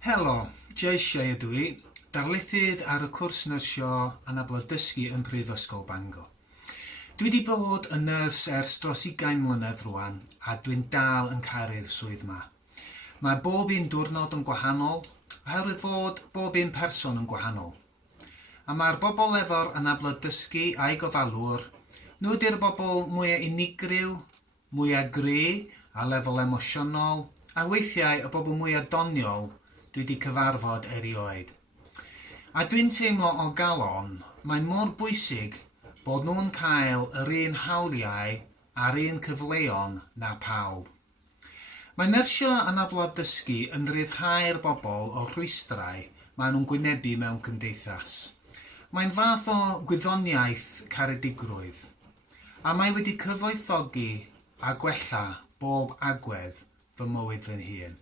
Helo, Jay Shea ydw i, darlithydd ar y cwrs nyrsio anabla dysgu yn Prifysgol Bangor. Dwi wedi bod yn nyrs ers dros 20 mlynedd rwan a dwi'n dal yn caru'r swydd yma. Mae bob un diwrnod yn gwahanol, oherwydd fod bob un person yn gwahanol. A mae'r bobl efo'r anabla dysgu a'i gofalwr, nhw ydy'r bobl mwyaf unigryw, mwyaf gry a lefel emosiynol, a weithiau y bobl mwyaf doniol dwi wedi cyfarfod erioed. A dwi'n teimlo o galon, mae'n mor bwysig bod nhw'n cael yr un hawliau a'r un cyfleon na pawb. Mae nyrsio anabla dysgu yn ryddhau'r bobl o rhwystrau maen nhw'n gwynebu mewn cymdeithas. Mae'n fath o gwyddoniaeth caredigrwydd, a mae wedi cyfoethogi a gwella bob agwedd fy mywyd fy hun.